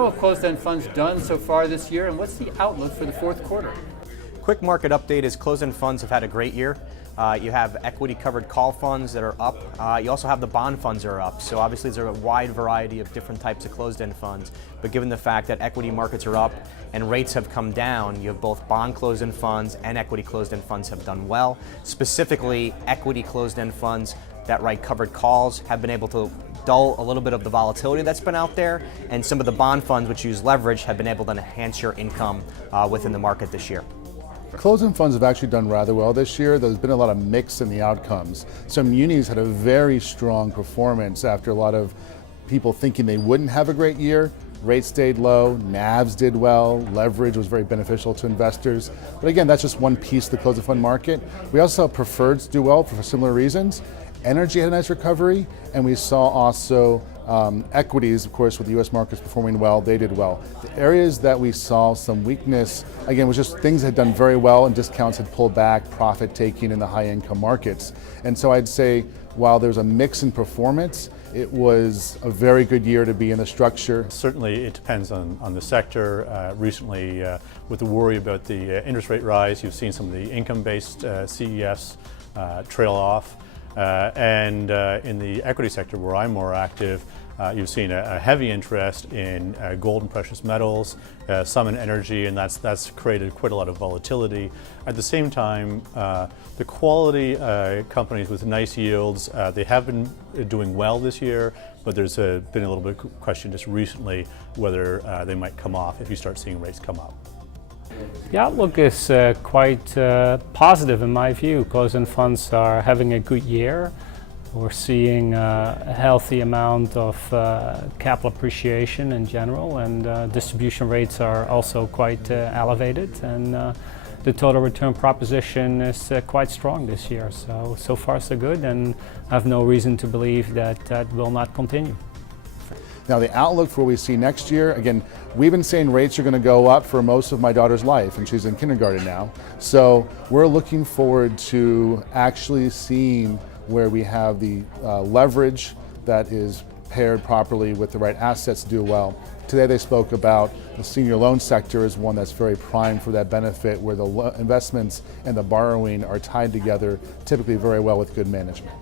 how have closed-end funds done so far this year, and what's the outlook for the fourth quarter? Quick market update is closed-end funds have had a great year. You have equity covered call funds that are up. You also have the bond funds that are up. So obviously there's a wide variety of different types of closed-end funds. But given the fact that equity markets are up and rates have come down, you have both bond closed-end funds and equity closed-end funds have done well. Specifically, equity closed-end funds that write covered calls have been able to dull a little bit of the volatility that's been out there, and some of the bond funds which use leverage have been able to enhance your income within the market this year. Closed-end funds have actually done rather well this year. There's been a lot of mix in the outcomes. So munis had a very strong performance after a lot of people thinking they wouldn't have a great year. Rates stayed low, NAVs did well, leverage was very beneficial to investors. But again, that's just one piece of the closed-end fund market. We also saw preferreds do well for similar reasons. Energy had a nice recovery, and we saw also equities, of course, with the US markets performing well, they did well. The areas that we saw some weakness, again, was just things had done very well and discounts had pulled back, profit taking in the high income markets. And so I'd say, while there's a mix in performance, it was a very good year to be in the structure. Certainly it depends on the sector. Recently, with the worry about the interest rate rise, you've seen some of the income-based CEFs trail off. And in the equity sector, where I'm more active, you've seen a heavy interest in gold and precious metals, some in energy, and that's created quite a lot of volatility. At the same time, the quality companies with nice yields, they have been doing well this year, but there's been a little bit of question just recently whether they might come off if you start seeing rates come up. The outlook is quite positive in my view. Closed-end funds are having a good year. We're seeing a healthy amount of capital appreciation in general, and distribution rates are also quite elevated, and the total return proposition is quite strong this year. So far so good, and I have no reason to believe that that will not continue. Now the outlook for what we see next year, again, we've been saying rates are going to go up for most of my daughter's life, and she's in kindergarten now. So we're looking forward to actually seeing where we have the leverage that is paired properly with the right assets to do well. Today they spoke about the senior loan sector as one that's very primed for that benefit, where the investments and the borrowing are tied together typically very well with good management.